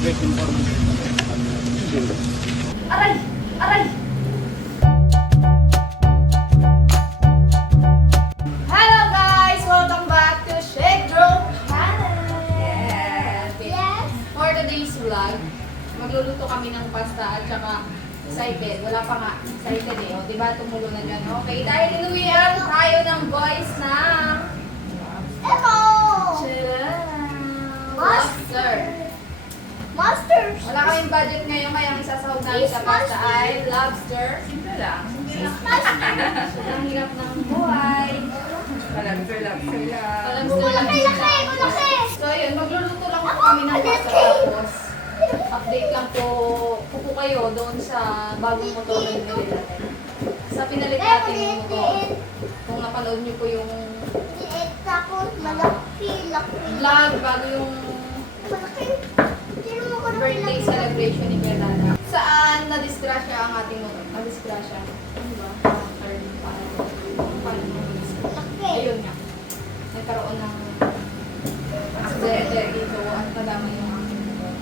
Aray! Aray! Hello guys! Welcome back to Shake Group Channel! Yes. For today's vlog, magluluto kami ng pasta at saka excited. Wala pa nga. Excited eh. O, diba? Tumulo na dyan. Okay, dahil inuwian tayo ng boys na Hello. lobster. Masters. Wala kaming budget ngayon kaya ang isasahog namin sa pasta ay lobster. Simple lang. Sobrang hirap ng buhay. Lobster lang. Laki. So yun, magluluto lang po kami ng pasta tapos update lang po kayo doon sa bagong motor na binili natin. Sa pinalit natin yung motor. Kung napanood niyo po yung Liit tapos malaki. vlog bago yung Malaki. Sino mo ko na birthday malaki? celebration ni Bernada. Saan na-disgrasya ang ating motor? Na-disgrasya. Ano ba? Paano na-disgrasya? Laki. Ayun nga. Nagkaroon ng accident dito at nadama yung aking motor.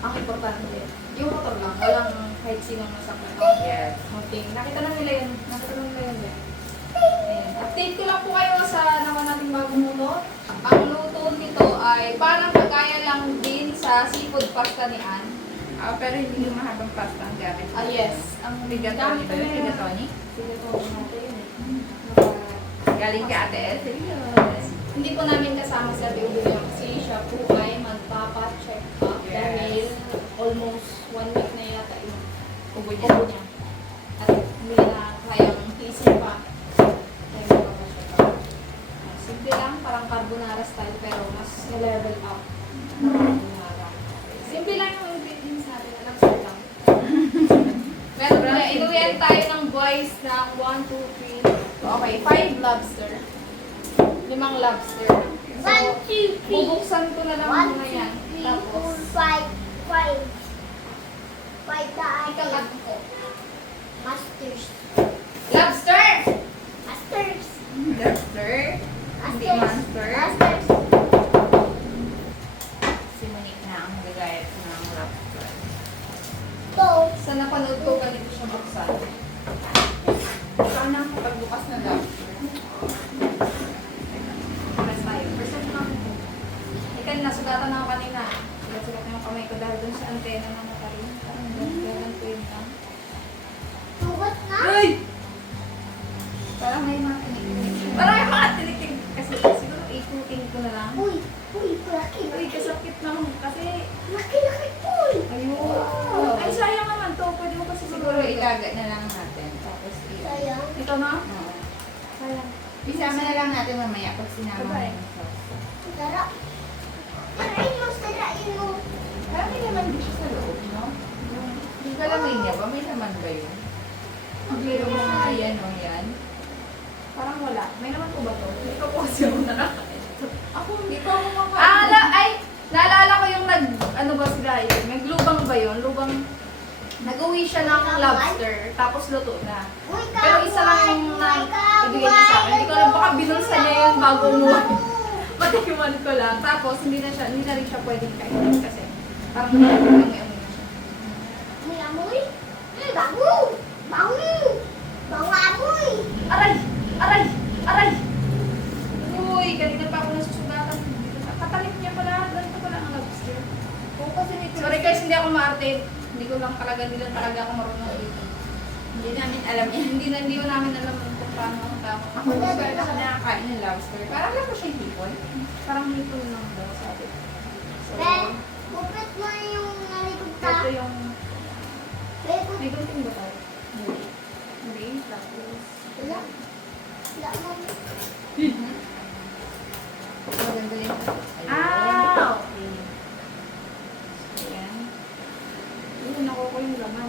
Ang importante, yung motor lang. Walang kahit sinong nasaktan. Yes. Okay. Nakita na nila yun. Ayan. Update ko lang po kayo sa naman nating bagong motor. Ang luto nito ay parang kagaya lang din sa seafood pasta ni Ann. Pero hindi yung mahabang pasta ang gamit. Ah, yes. Ang Rigatoni ba yun? gamit Rigatoni? Rigatoni natin yun eh. Galing ka ate El. Yes. Hindi po namin kasama si Ate Udo yung kasi siya po ay magpapa-check up Yes. dahil almost 1 week na yata yung Ubo ubo niya. niya. At hindi na kayang tiisin pa. Kaya magpapa-check up. Simple lang, parang carbonara style pero mas level up. Carbonara. Simple lang yung ingredients natin. Lobster lang. Meron na, inuwian tayo ng boys ng 1, 2, 3. Okay, 5 lobster. 5 lobster. So, 1, 2, 3. bubuksan ko na lang 1, muna 2, yan. 3, Tapos, 4, 5. 5 tayo. ikakat ko. Masters. Lobster! Masters. Lobster. Hindi monster. Masters. Si Monique na ang gagayat ng lobster. Go. Sa napanood ko, ganito siya buksan. Saan ang pagbukas na lobster? Press tayo. First time namin ito. Ika, nasugatan na ako kanina. Sugat-sugat na yung kamay ko dahil dun sa antena na nakarin. Parang ganun ko yun lang. Sugat na. Ay! Parang may mga tinik-tinik. Parang may mga tinik-tinik. Kasi siguro ikutin ko na lang. Uy, laki. Uy, kasakit naman. Kasi, Laki, uy. ayun. Wow. Ay, sayang naman to. Pwede mo kasi Siguro ilaga na lang natin. Tapos Sayang. Ito na? Oo. Sayang. Isama na lang natin mamaya pag sinama mo Bye-bye. yung sauce. Sarap. Sarain mo. Parang may laman din siya sa loob, no? Yung galamay niya ba? May laman ba yun? Pero mga yan o yan. Parang wala. May naman po ba to? Hindi ko po kasi ako nakakain. Ako hindi pa ako makain. Ay! Naalala ko yung ano ba sila yun? May lubang ba yun? Lubang, nag-uwi siya ng lobster, tapos luto na. Uy, Pero isa lang yung ibigay niya sa akin. Hindi ko alam, baka binulsa niya yung bago umuwi. Matikiman ko lang. Tapos hindi na rin siya pwedeng kainin kasi parang may amoy na siya. May amoy? Bango! Bango! Bango amoy! Aray! Aray! Aray! Uy, kanina pa ako nasusugatan. Katalip niya pala. Ganito pala ang lobster. Oo, kasi may Sorry guys, hindi ako maarte. Hindi ko lang talaga ako marunong dito. Hindi namin alam yan. Hindi ko namin alam kung paano ang tama. Ako gusto ko sa nakakain ng lobster. Parang alam ko siya yung hipon. Parang hipon lang daw sabi. So, Ben, kupit mo yung nalikod ka. ito yung... Ben, May gunting ba tayo? Hindi. Tapos... wala. Wala mo. Maganda yun. Ah! Okay. So, yan. Yun, nakuha ko yung laman.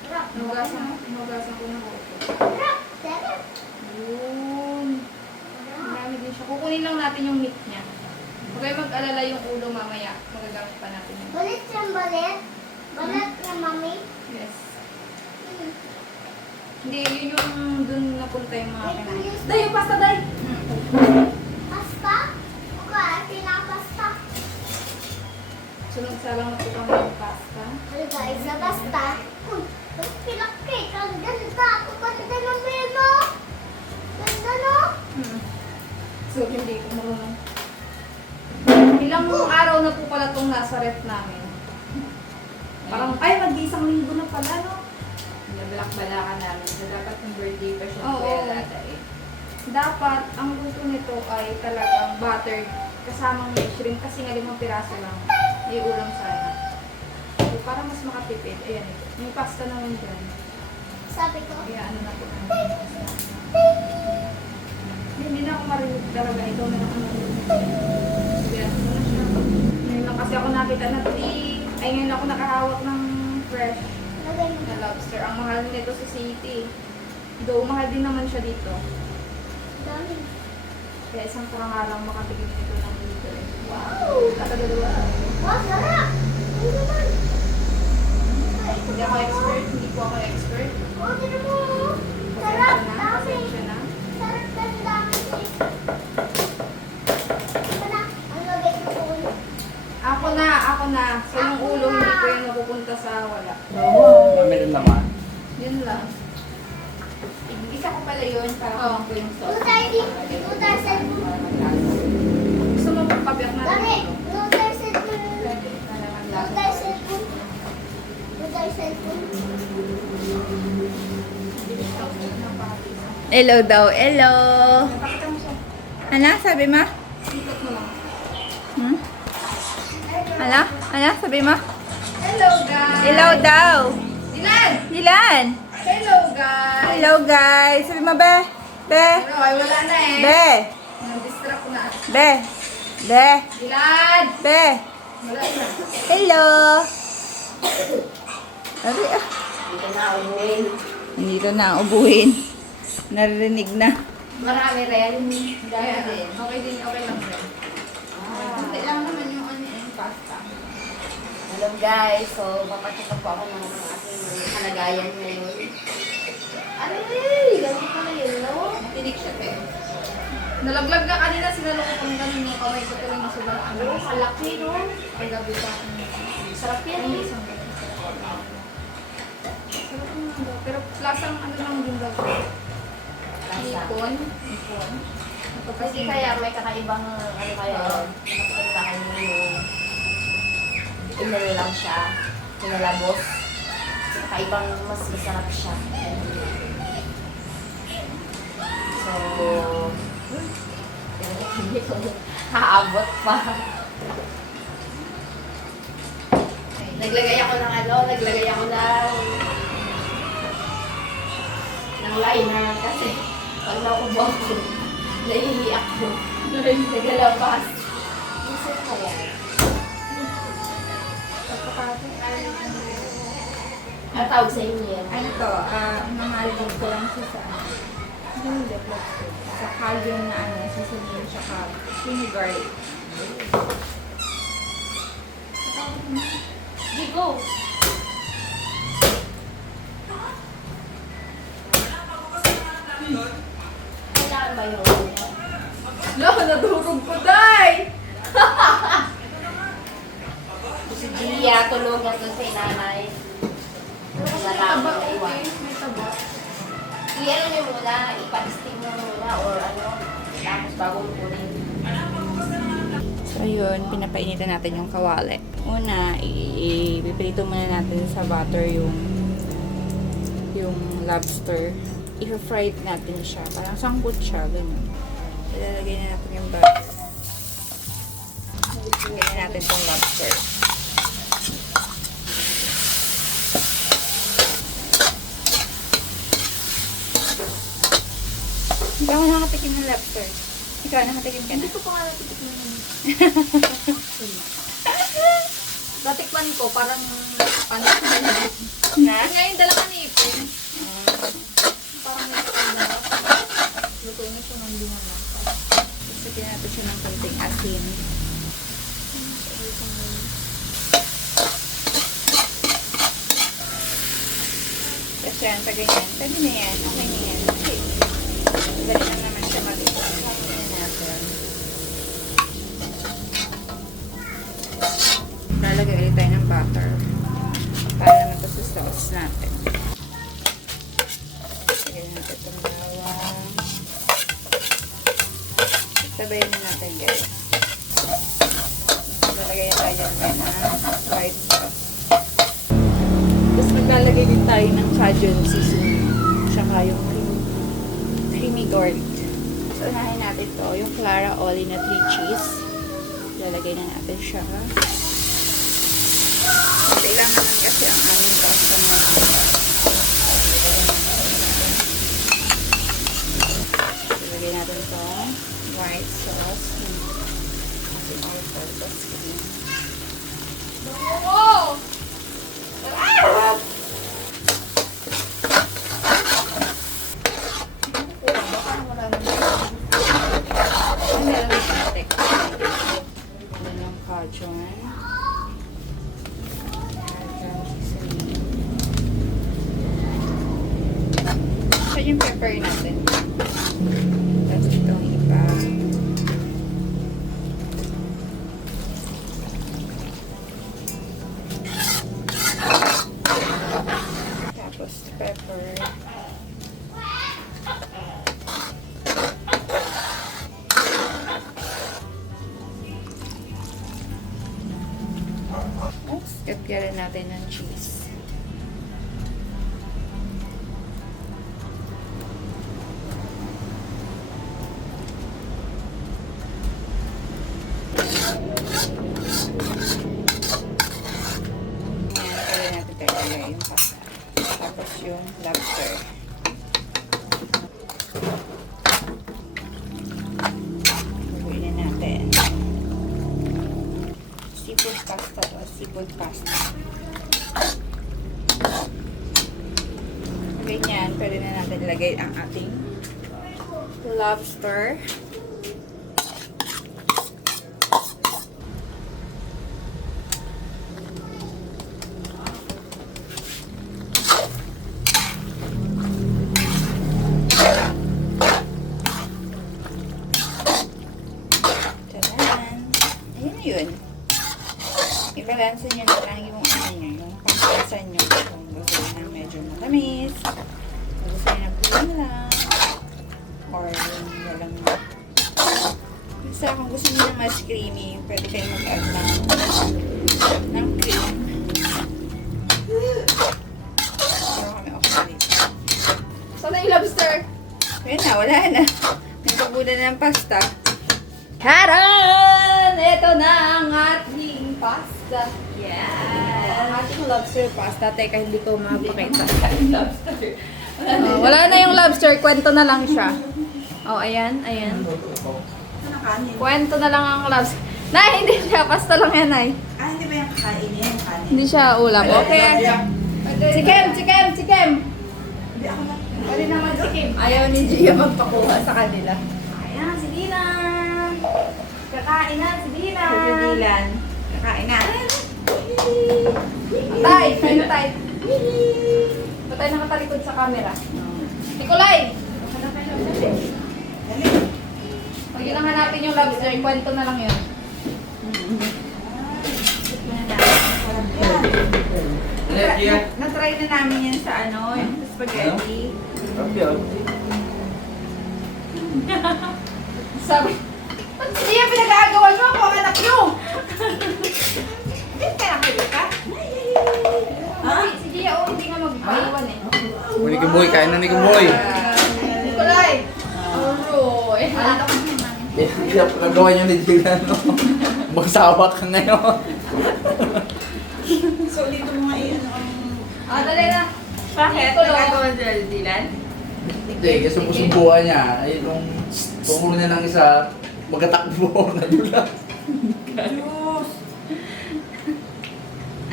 Sarap. Hinugasan ko na ko. Sarap. Sarap. Yun. Marami din siya. Kukunin lang natin yung meat niya. Huwag kayo mag-alala yung ulo mamaya. Magagamit pa natin yun. Balit siyang balit. Balit na mami. Yes. Hindi, yun yung dun napunta yung mga Wait, kinain. please. Day, yung pasta, day! Pasta? Okay, pinapasta. Sunod-salang na po kami ng pasta. Ano guys, sa basta. Pilaki, ang ganda. Ako ganda ng memo. Ganda no? So, hindi ko marunong. Ilang araw na po pala itong nasa ref namin. Parang, ay, mag-isang linggo na pala, no? Nabalak-balakan namin. So, dapat yung birthday pa siya. Oo. Kuya Lata eh. Dapat, ang luto nito ay talagang buttered kasamang may shrimp kasi nga 5 piraso lang. Iulam sana. So, para mas makatipid, ayan ito. May pasta naman dyan. Sabi ko. Kaya ano na po namin. Hindi na ako marinig talaga. Ikaw na lang ang marinig. Sige, ano na siya. Ngayon lang kasi ako nakita na ay ngayon ako nakahawak ng fresh Lagay mo. na lobster. Ang mahal nito sa city. Though mahal din naman siya dito. Dami. Kaya isang karangalang makatigil nito ng dito. Wow! Katagalawa. Wow, sarap! Ano naman? Hindi ako expert. Hindi po ako expert. Oh, tinan mo. Sarap, Pasensya na. dami. Pasensya na. Sarap na dami. Ano na? Ang lagay ko po. Ako na. So yung ulo hindi ko yan napupunta sa wala. Meron naman. Yun lang. Isa ko pala yun para Oo. ko yung sauce. 230. 2,000. Gusto mo papabiyak na Dami. rin ito? 2,000 po. Pwede, para lang 2,000 po. 2,000 po. Hello daw, hello. Napakita mo siya. Ano, sabi mo? Sikot mo lang. Hmm? Ano? Ano, sabi mo? Hello guys! Hello daw. Dilan! Dilan. Hello guys! Hello guys. Sabi mo, be. Be. Pero ay wala na eh. Be. Nag-distract na. Be. Be. Dilan! Be. Wala na. Hello. Sabi, ah. Dito na umuwi. Nandito na ang ubuhin. Narinig na. Marami rin. Kaya din. Okay din. Okay lang rin. Hindi lang naman yung ano yung pasta. Hello guys, so papakita po ako ng aking kalagayan ngayon. Aray! Ganun pala yun, no? Tinig siya, pero. Nalaglag na kanina. Sinalo ko kung ganun yung kamay ko tuloy na sobrang ano. Ang kalaki, no? Ay gabi pa. Sarap yan Ang eh. isang gabi. Sarap naman daw. Pero lasang ano lang din daw. Hipon. Hipon. Kasi kaya may kakaibang ano kaya, nakikita kayo yung inano lang siya, pinalabos. Kakaibang mas masarap siya. So, hindi ko haabot pa. Naglagay ako ng ng liner kasi pag naubo ako, nahihi ako. Naglalabas. Isa kaya. Ang tawag sa inyo yan? Ano to? Mahalin ko lang siya sa ano. Hindi, sa calzone na ano, sasabihin siya ka vinegar. Di go! Kailangan ba yung Lo, nadurog ko, day! si Gia tulog na doon sa nanay? Taba, okay. May taba. I-ano nyo muna, ipa-steam nyo muna or ano, tapos bago lutuin. So yun, pinapainitan natin yung kawali. Una, ipiprito muna natin sa butter yung lobster. I-fry natin siya. Parang sangkot siya, ganyan. Ilalagay na natin yung butter. Ganyan natin itong lobster. Ikaw nakatikim ng lobster. Ikaw nakatikim ka na. Hindi ko pa nga natitikman yun. Natikman ko, parang paano Na? Ngayon, dala ka ni Ipin. Parang may kakanda. Luto niya siya ng bunga na. Sagyan natin siya ng konting asin. Tapos yan, pag ganyan. Pwede na yan. Okay na yan. Okay. Dali lang naman siya mag-ito. Yan natin. Lalagay ulit tayo ng butter. Para naman ito sa sauce natin. Lagyan natin itong bawang. Sabayin na natin guys. Lalagay tayo dyan ng white sauce. Tapos maglalagay din tayo ng Cajun seasoning. Tsaka yung creamy garlic. So, unahin natin to yung Clara Oli na 3 cheese. Lalagay na natin siya. Kailangan naman kasi ang aming pasta natin. Lalagay natin to white sauce. Ating all-purpose cream. Wow! So, yung pepper natin. Tapos itong iba. Tapos pepper. Oops, kapyaran natin ng cheese. Ayan, pwede natin tayo yung pasta. Tapos yung lobster. Bubuin na natin. Seafood pasta to. Seafood pasta. Ganyan, pwede na natin ilagay ang ating lobster. Tadaan! Ayun na yun. I-balance nyo na lang yung ano nyo, yung pangkasan nyo. Kung gusto nyo na medyo matamis, kung gusto nyo na plain lang, or yung walang basta kung gusto nyo na mas creamy, pwede kayo mag-add ng cream. Pero kami okay na dito. Saan na yung lobster? Ayun na, wala na. Nagpabuda na ng pasta. Karan! Ito na ang ating pasta. Yes! Ang ating lobster pasta. Teka, hindi ko mapakita. Lobster. Wala na yung lobster. Kwento na lang siya. Oh, ayan. Ayan. Kwento na lang ang lobster. Nay, hindi siya. Pasta lang yan, Nay. Ah, hindi ba yung kakain yan? Kanin? Hindi siya ulam. Okay. Si Kem! Si Kem! Si Kem! Hindi ako na. Pwede naman si Kim. Ayaw ni Gia magpakuha sa kanila. Ayan, si Dina. Kakain na, si Dina. Si Dylan. Kakain na. Tay! Tayo na tayo. Ba't tayo nakatalikod sa camera? Nikolay! Pag yun ang hanapin yung lobster, kwento na lang yun. Na-try na namin yan sa ano, yung spaghetti. Sarap yun. Sabi, ba't si Gia pinag-aagawa nyo ako ang anak nyo? Hindi ka nakilika? Si Gia, hindi nga magpaiwan eh. Ni Kumoy, kain na ni Kumoy. Nikolay! Aroy! Ano ka Hindi ako nagawa niyo ni Dylan, no? Magsawa ka ngayon. So, dito mga iyan ang... Ah, dali na. Bakit? Ito, no? Nagagawa dyan, Dylan? Hindi, kasi susubukan niya. Ayun yung pumuro niya ng isa, magkatakbo na dula. Diyos!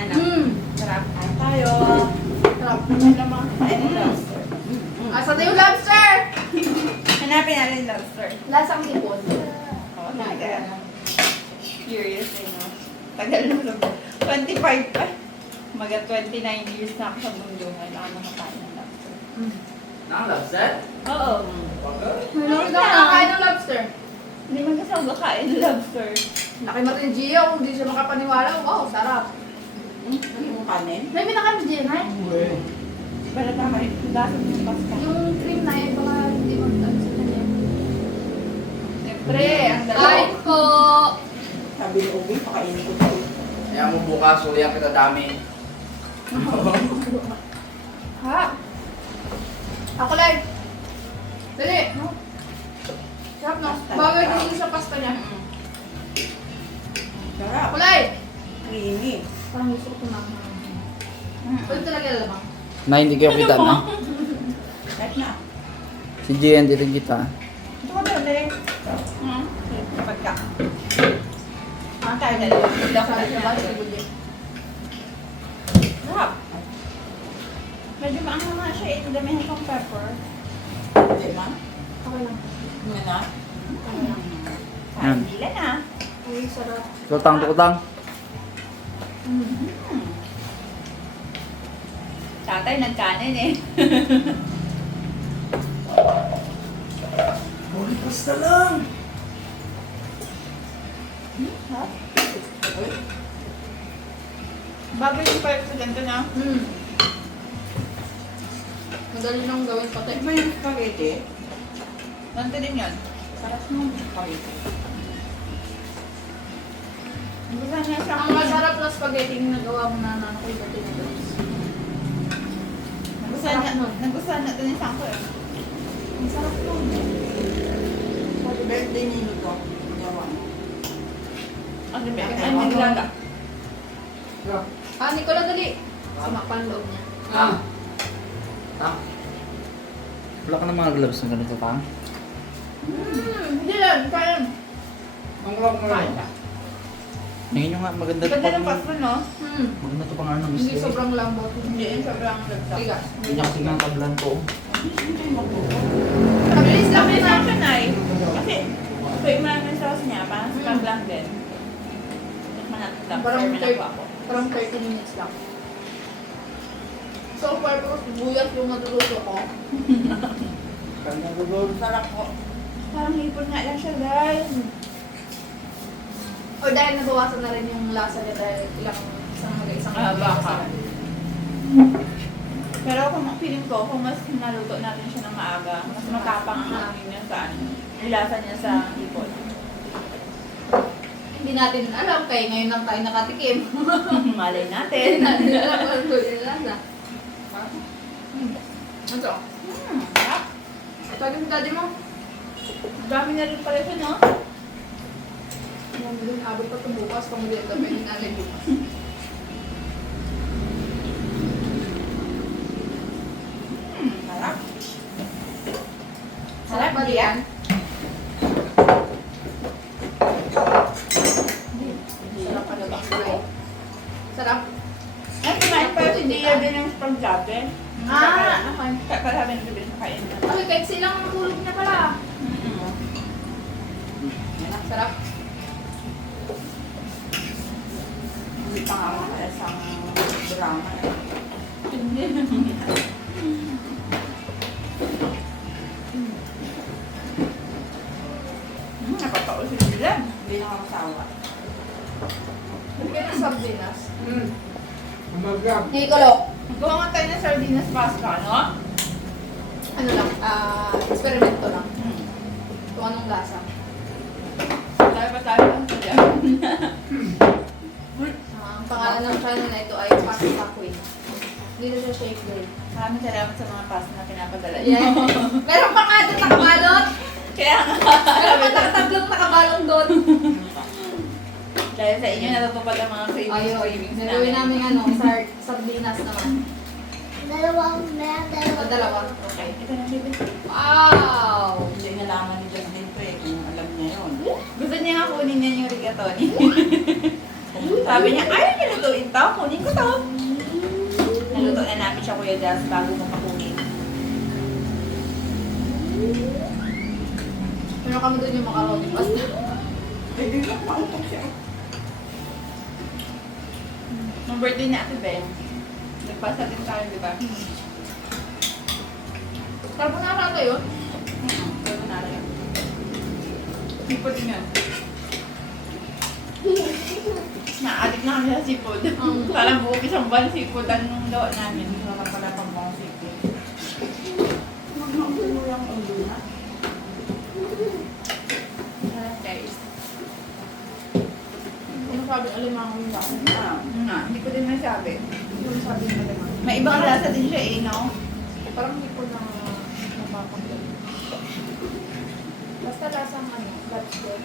Ano? Sarap. Kain tayo. Sarap. Ano naman kain ng lobster? Asan na yung lobster? Hanapin natin yung lobster. Lasang hipon. Oh, talaga. Curious eh, no? Tagal na lang. 25 pa. Maga 29 years na ako sa mundo. Ngayon ako nakakain ng lobster. Nang lobster? Oo. Ano ka nakakain ng lobster? Hindi man kasi ako kakain ng lobster. Laki mo rin Gio, hindi siya makapaniwala. Wow, sarap. Yung kanin. May minakain si Gio, right? Para kakain. Dasal yung pasta. Yung cream na yun, baka hindi magdaan sa kanya. Siyempre, ang Ay dalawa. po! Sabi ni Ubi, pakainin ko ito. Kaya mo bukas, ulihan kita dami. Ha? Ako lang. Dali. No? Sarap no? Bagay din sa pasta niya. Sarap. Kulay! Creamy. Parang gusto ko tumama. Pwede talaga lamang. Na hindi kayo kita na. Kahit na. Si Gian, di rin kita. Ito ka dali. Dapat ka. Ah, tayo na lang. Hindi ako Sabi siya ba? natin. Sige, Gio. Sarap. Medyo maanghang nga siya. Ito damihan kong pepper. Hindi ma. Okay lang. Nga na. Okay lang. Kain nila na. Ay, sarap. Tutang, tutang. Tatay nagkanin eh. Bulikas na lang. Bagay yung pala sa ganito na. Madali lang gawin pati. Di ba yung spaghetti? Ganito din yan. Sarap nung spaghetti. Gusto niya siya. Ang masarap na spaghetti yung nagawa mo na nanak ko dati na guys. Nagustuhan na ito ni Sangko eh. Ang sarap nun. Sabi birthday ni Nico. Gawa. Ano ba? Ay, naglaga. Ah, Nicola, dali. Sumakpan loob niya. Ah. Tang. Wala ka na mga gloves ng ganito, Tang? Hindi lang, kaya. Ang wala ko Kain ka. Ngayon yung nga, maganda to Ganda ng pang... pasto, no? Maganda to pang ano, Hindi mister. sobrang lambot. Hindi, yun sobrang lagsak. Tigas. Hindi niya kasi nga tablan ko. Hindi mo po. Mabilis lang Sabi yun sa ah. akin ay, kasi ito yung maraming sauce niya, parang spag lang din. Tikman natin lang, Parang share mo na third- po ako. Parang 30 minutes lang. So far, pero buyas yung natuluto ko. Sarap po. Parang hipon nga lang siya, guys. O dahil nabawasan na rin yung lasa niya dahil isang Baka. Pero kung feeling ko, kung mas naluto natin siya ng maaga, mas matapang ang hangin niya sa ano, yung lasa niya sa hipon. Hindi natin alam kaya ngayon lang tayo nakatikim. Malay Hindi natin. natin alam kung ano yung lasa. Ito. Sarap. Ito yung daddy mo. Dami na rin pala siya, no? Yung din, abot pa ito bukas. Pang muli ang gabi yung nanay bukas. Sarap. Sarap ba yan? Sarap ka na ba? Sarap. Ay, kumain pa si Dia din ng spag dati. Ah, okay. Kaya pala sabi ng gabi sa kain na. Okay, kahit silang tulog niya pala. Sarap. Hindi pa nga ako sa isang drama. Napapausin sila. Hindi na ako sawa. Bigyan ng sardinas. Umagam. Nicolo. Gawa nga tayo ng sardinas pasta, no? Ano lang, eksperimento lang. Kung anong lasa. Tayo pa tayo lang sila. Ang pangalan ng channel na ito ay Pasta Queen. Dito siya shake girl. Maraming salamat sa mga pasta na pinapadala niyo. Yeah. Meron pa nga doon nakabalot. Kaya nga, Meron pa tatlong nakabalong doon. dahil sa inyo natutupad ang mga Ayun. cravings Nagawin namin. namin sardinas naman. Dalawa. Okay, ito na baby. Wow! Hindi nalaman ni Justin to eh, kung alam niya yun. Gusto niya nga kunin niya yung rigatoni. Sabi niya, ayaw niya lutuin to, kunin ko to. Naluto na namin siya, Kuya Jazz, bago mo pakunin. Meron kami doon yung macaroni pasta. Eh, di lang mautok siya. Nung birthday na Ate Ben, nagpasa din tayo, di ba? Carbonara ata yun. Carbonara yun. Sipod nga. Naadik na kami sa sipod. Parang buo isang buwan sipod ang gawa namin. Wala pala pang mga sipod. Magmamagin mo lang ang luna. Guys. Ano sabi, alimango yung bako? Hindi ko din masabi. Yung sabi mo naman. May ibang lasa din siya eh, no? Parang hindi ko na napapagod. Basta lasang ano, that's good.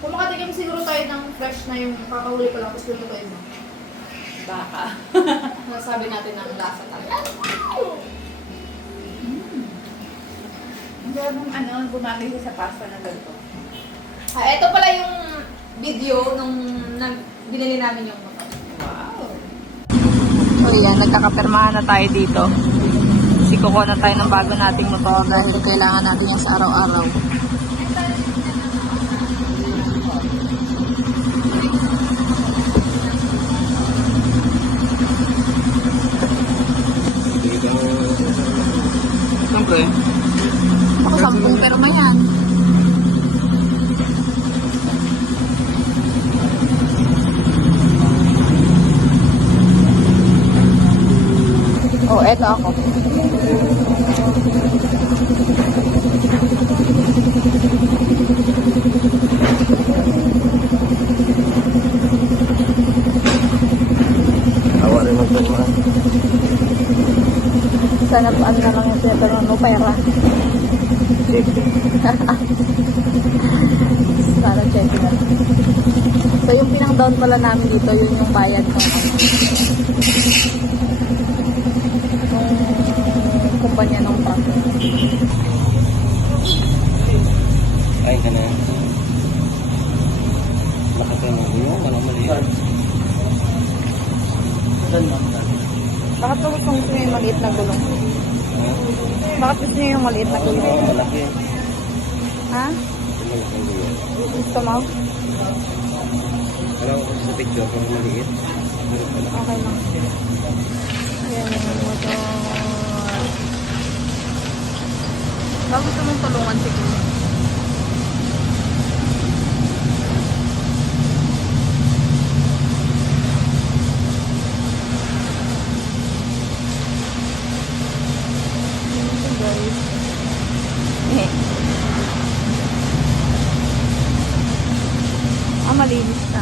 Kung makatikim siguro tayo ng fresh na yung kakahuli ko lang, tapos lutuin mo. Baka. Nasabi natin ang lasa talaga. Ang sarap ng ano, bumagay siya sa pasta na ganito. Ito pala yung video nung binili namin yung motor. Wow! So yan, nagkakapirmahan na tayo dito. Kasi kukuha na tayo ng bago nating motor dahil kailangan natin yung sa araw-araw. Siyempre, Ako 10 pero may yan. Oh, eto ako. awa rin magpapaan. Sana paan na lang yung tinatanong mo, pera. Sana check na. So yung pinang-down pala namin dito, yun yung bayad ng kumpanya ng truck. Ay, ka na. Nakatay mo ko yung walang maliit. Bakit gusto niyo yung maliit na gulong? Ha? Bakit gusto niyo yung maliit na gulong? Oo, malaki. Ha? Malaki ang gulo. Gusto mo? Pero sa picture, kung maliit, meron pala. Okay lang. Ayan yung motor. Bakit gusto mong tulungan si Kim? Ito guys. Malinis na.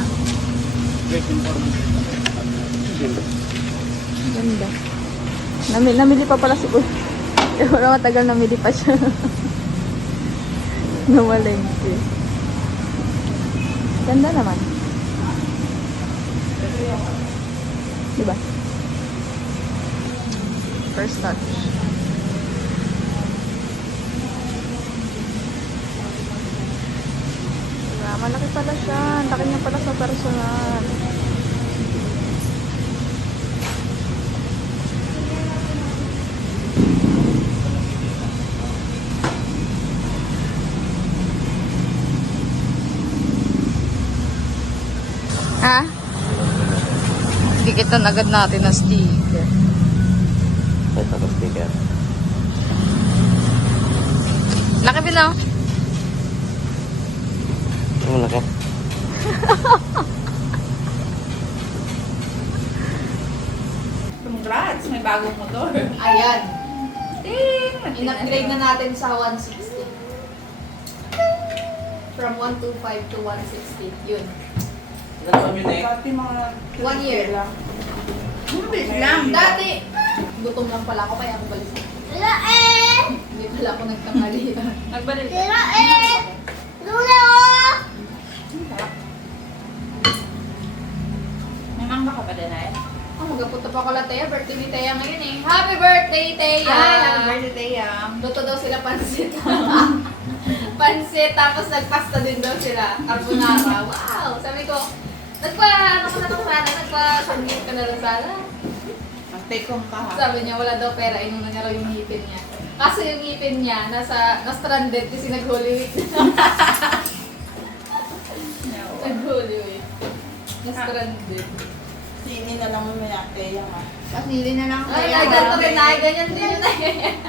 Ganda. Namili pa pala si Uy. Wala matagal namili pa siya. Namalengke. Ganda naman. Diba? First touch. Diba? Malaki pala siya. Ang laki niya pala sa personal. Ha? Dikitan agad natin na sticker. Ito ka sticker. Laki bilang. Ang malaki. Congrats! May bagong motor. Ayan. Ding! In-upgrade na natin sa 160. From 125 to 160. Yun. Ilan kami na eh? Dati mga 1 year lang. Mabilis lang. Dati, gutom lang pala ako kaya ako balis. Hindi pala ako nagtangali. Nagbalik. May mangga ka pa din ay? Oh, magapunta pa ako la Teya. Birthday ni Teya ngayon eh. Happy birthday, Teya! Ay, happy birthday, Luto daw sila pansit. Pansit, tapos nagpasta din daw sila. Carbonara. Wow! Sabi ko, ano ka na itong sana? Nagpa-submit ka na lang sana. Mag-take home ka ha. Sabi niya, wala daw pera. Inuna niya raw yung ngipin niya. Kasi yung ngipin niya, na-stranded kasi nag-Holy Week. Nag-Holy Week. Na-stranded. Sini na lang may ate yan ha. Pasili na lang Ay, kaya. ganito rin na. Ganyan din yun eh.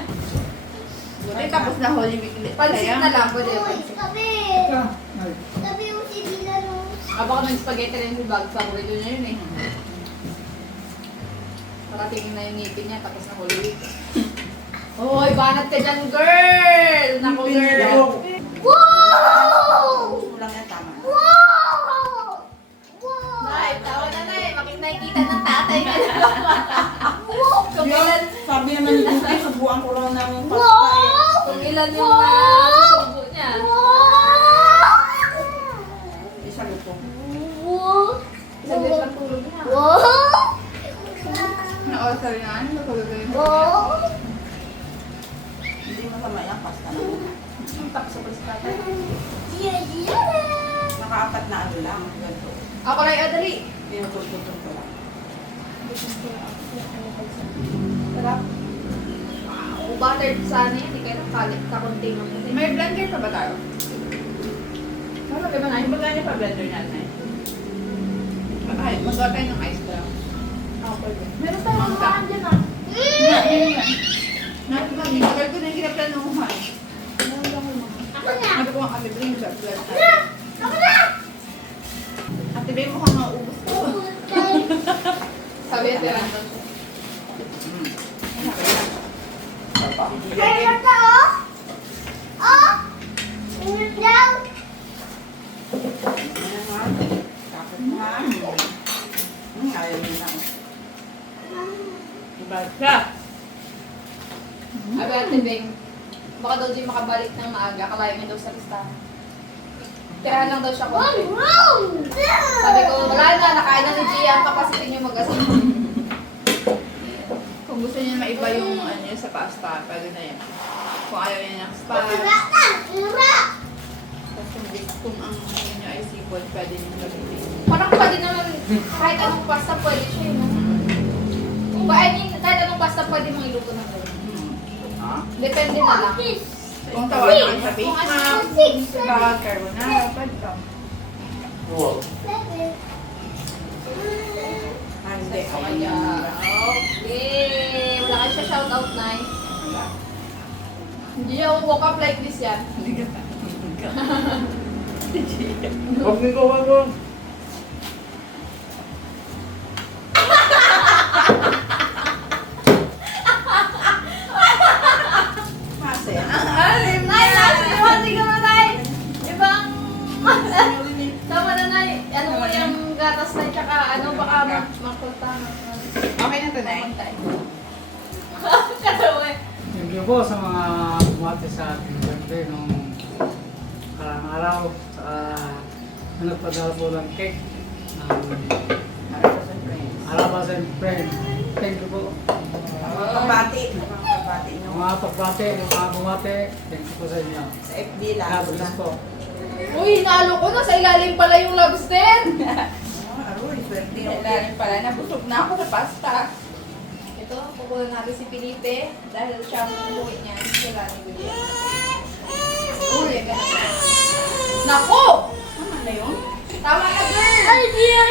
Buti tapos na Holy Week. Pansit na lang. Pwede pansit. Aba ko nag-spaghetti rin si Bag. Favorito niya yun eh. Paratingin na yung ngipin niya tapos na Holy Week. Hoy, banat ka dyan, girl! Naku, girl! Kulang yan, tama. Nay, tawa na Nay. Nakikita ng tatay niya. Kung ilan, Sabi naman ni Cookie, subuan ko lang ng pasta eh. kung ilan yung nasubo niya. Isa luto. Saglit lang tulog niya. Na-order na, ano ba gagawin? Hindi masama yung pasta naman. Ang tapos sa tatay. Nakaapat na ano lang. Ganito. Ako lang, Adri. Pinutultutun ko lang. Sarap. Wow, buttered sana yan. Hindi kayo nakalit kakunti ng puti. May blender pa ba tayo? Ano ba na? Ay, baga niya pa blender natin. Magawa tayo ng ice cream. Ako pwede. Meron tayong makakaan dyan ah. Tagal ko na yung kinaplanuhan. Sabi ko ang Ate Bring sa blood. Ate Bring mukhang maubos ko. Sabi ito lang. Tapos na. Ayaw niya na. Diba siya? Sabi Ate Beng, baka daw di makabalik ng maaga. Kalayo niya daw sa listahan. Tirahan lang daw siya konti. Sabi ko, wala na. Nakain na ni Gia ang capacity niyo mag-asin. Kung gusto niya maiba yung ano niya sa pasta, pwede na yan. Kung ayaw niya ng spag, kung ang ano niya ay seafood, pwede niya gamitin. Parang pwede naman, kahit anong pasta pwede siya yun. I mean, kahit anong pasta pwede mong iluto na gawin. Ha? Depende na lang. Kung tawagan ka sa Kung Big ano Mac, yung sa carbonara, pwede ka. Oo. Hindi. Kaya, okay. Wala kayo siya shoutout na eh. Hindi niya woke up like this yan. Huwag mo gawa ko. Masaya. Nay, nasi ka na, Nay! Ibang... Tama na, Nay. Ano mo yung gatas na tsaka ano, baka makulta na. Okay na to, Nay? Katawa eh. Thank you po sa mga bumati sa ating birthday nung karang araw. Nagpadala po ng cake ng Arabas and Friends. Thank you po. Pabati. Pabati nyo. Mga pagbati, mga bumati, thank you po sa inyo. Sa FB lang. God bless po. Uy, hinalo ko na. Sa ilalim pala yung lobster. Aroy, swerte yung Kailangan pala, nabusog na ako sa pasta. Ito, pupunan natin si Felipe. Dahil siya ang umuwi niya. Sila ni William. Uy, ganun. Nako! Ano na yun? Tama ka, girl! Ay, Gia!